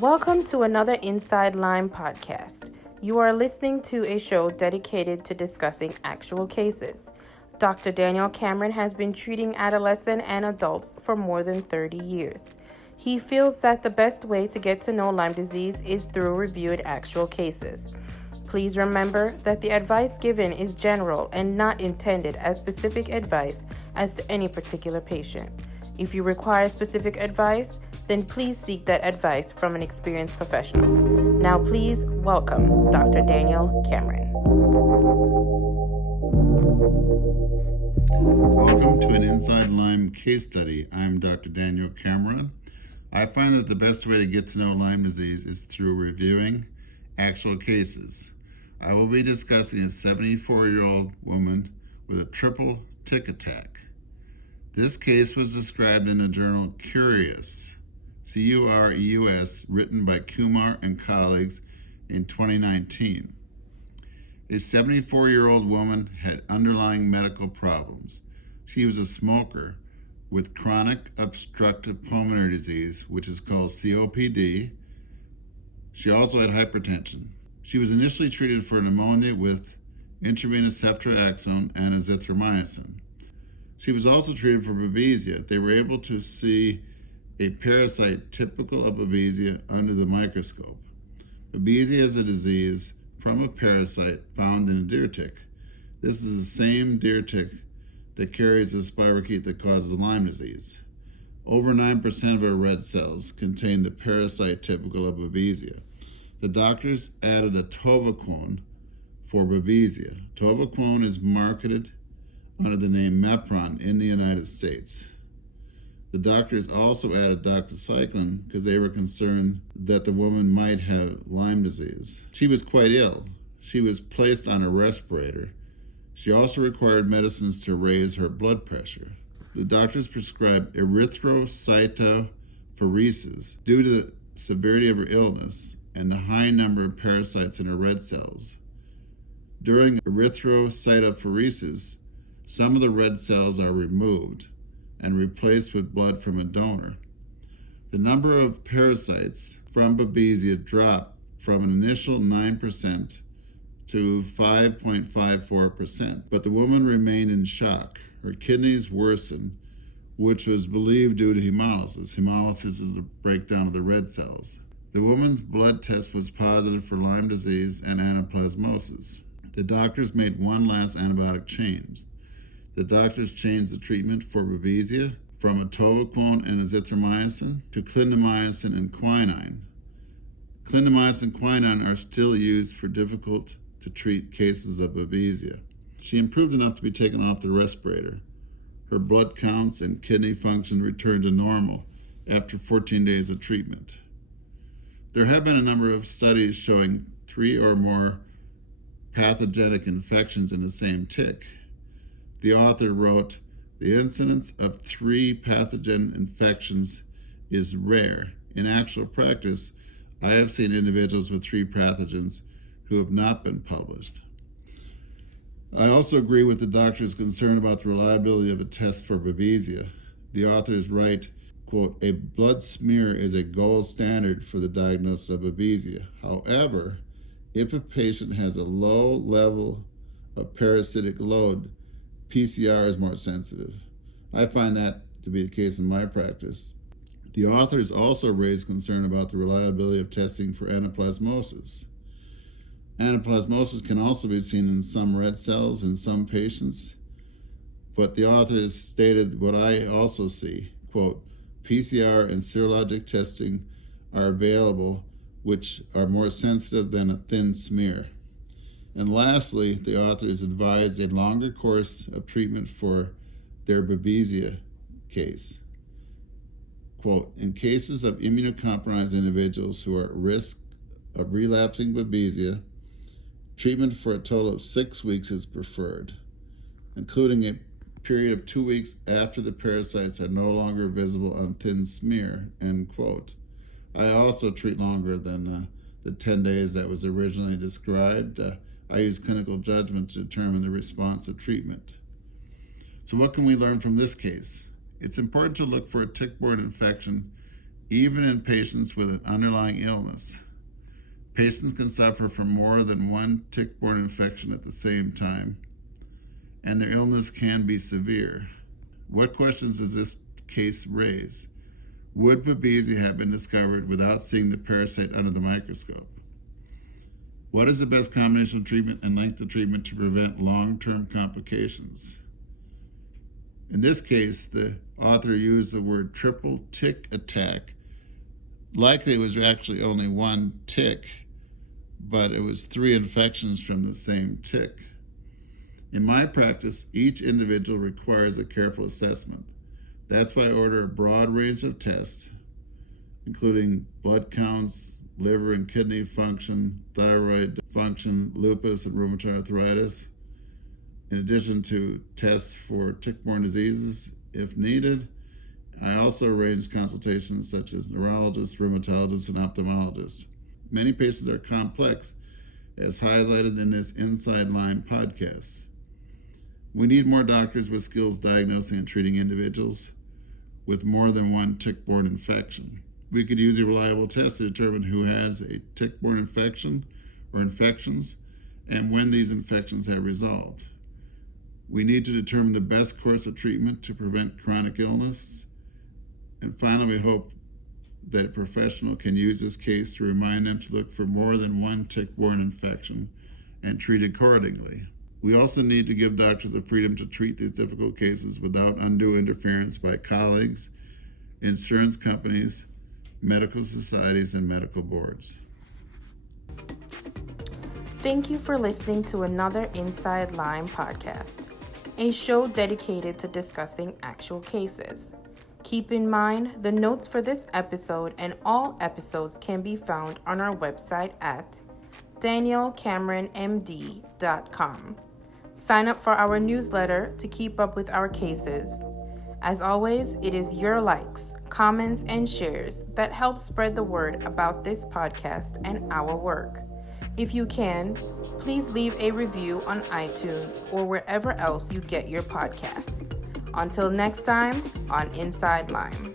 Welcome to another Inside Lyme podcast. You are listening to a show dedicated to discussing actual cases. Dr. Daniel Cameron has been treating adolescents and adults for more than 30 years. He feels that the best way to get to know Lyme disease is through reviewed actual cases. Please remember that the advice given is general and not intended as specific advice as to any particular patient. If you require specific advice, then please seek that advice from an experienced professional. Now please welcome Dr. Daniel Cameron. Welcome to an Inside Lyme case study. I'm Dr. Daniel Cameron. I find that the best way to get to know Lyme disease is through reviewing actual cases. I will be discussing a 74-year-old woman with a triple tick attack. This case was described in the journal Curious, C-U-R-E-U-S, written by Kumar and colleagues in 2019. A 74-year-old woman had underlying medical problems. She was a smoker with chronic obstructive pulmonary disease, which is called COPD. She also had hypertension. She was initially treated for pneumonia with intravenous ceftriaxone and azithromycin. She was also treated for babesia. They were able to see a parasite typical of babesia under the microscope. Babesia is a disease from a parasite found in a deer tick. This is the same deer tick that carries the spirochete that causes Lyme disease. Over 9% of our red cells contain the parasite typical of babesia. The doctors added a tovacone for babesia. Tovacone is marketed under the name Mepron in the United States. The doctors also added doxycycline because they were concerned that the woman might have Lyme disease. She was quite ill. She was placed on a respirator. She also required medicines to raise her blood pressure. The doctors prescribed erythrocytophoresis due to the severity of her illness and the high number of parasites in her red cells. During erythrocytophoresis, some of the red cells are removed and replaced with blood from a donor. The number of parasites from babesia dropped from an initial 9% to 5.54%, but the woman remained in shock. Her kidneys worsened, which was believed due to hemolysis. Hemolysis is the breakdown of the red cells. The woman's blood test was positive for Lyme disease and anaplasmosis. The doctors made one last antibiotic change. The doctors changed the treatment for babesia from a tovacone and azithromycin to clindamycin and quinine. Clindamycin and quinine are still used for difficult to treat cases of babesia. She improved enough to be taken off the respirator. Her blood counts and kidney function returned to normal after 14 days of treatment. There have been a number of studies showing 3 or more pathogenic infections in the same tick. The author wrote, "The incidence of 3 pathogen infections is rare. In actual practice, I have seen individuals with 3 pathogens who have not been published." I also agree with the doctor's concern about the reliability of a test for babesia. The authors write, quote, "A blood smear is a gold standard for the diagnosis of babesia. However, if a patient has a low level of parasitic load, PCR is more sensitive." I find that to be the case in my practice. The authors also raised concern about the reliability of testing for anaplasmosis. Anaplasmosis can also be seen in some red cells in some patients, but the authors stated what I also see, quote, "PCR and serologic testing are available, which are more sensitive than a thin smear." And lastly, the authors advised a longer course of treatment for their babesia case. Quote, "In cases of immunocompromised individuals who are at risk of relapsing babesia, treatment for a total of 6 weeks is preferred, including a period of 2 weeks after the parasites are no longer visible on thin smear," end quote. I also treat longer than the 10 days that was originally described. I use clinical judgment to determine the response of treatment. So what can we learn from this case? It's important to look for a tick-borne infection even in patients with an underlying illness. Patients can suffer from more than one tick-borne infection at the same time, and their illness can be severe. What questions does this case raise? Would Babesia have been discovered without seeing the parasite under the microscope? What is the best combination of treatment and length of treatment to prevent long-term complications? In this case, the author used the word triple tick attack. Likely it was actually only one tick, but it was 3 infections from the same tick. In my practice, each individual requires a careful assessment. That's why I order a broad range of tests, including blood counts, liver and kidney function, thyroid function, lupus, and rheumatoid arthritis, in addition to tests for tick-borne diseases if needed. I also arrange consultations such as neurologists, rheumatologists, and ophthalmologists. Many patients are complex, as highlighted in this Inside Lyme podcast. We need more doctors with skills diagnosing and treating individuals with more than one tick-borne infection. We could use a reliable test to determine who has a tick-borne infection or infections and when these infections have resolved. We need to determine the best course of treatment to prevent chronic illness. And finally, we hope that a professional can use this case to remind them to look for more than one tick-borne infection and treat accordingly. We also need to give doctors the freedom to treat these difficult cases without undue interference by colleagues, insurance companies, medical societies, and medical boards. Thank you for listening to another Inside Lyme podcast, a show dedicated to discussing actual cases. Keep in mind, the notes for this episode and all episodes can be found on our website at danielcameronmd.com. Sign up for our newsletter to keep up with our cases. As always, it is your likes, comments, and shares that help spread the word about this podcast and our work. If you can, please leave a review on iTunes or wherever else you get your podcasts. Until next time on Inside Lyme.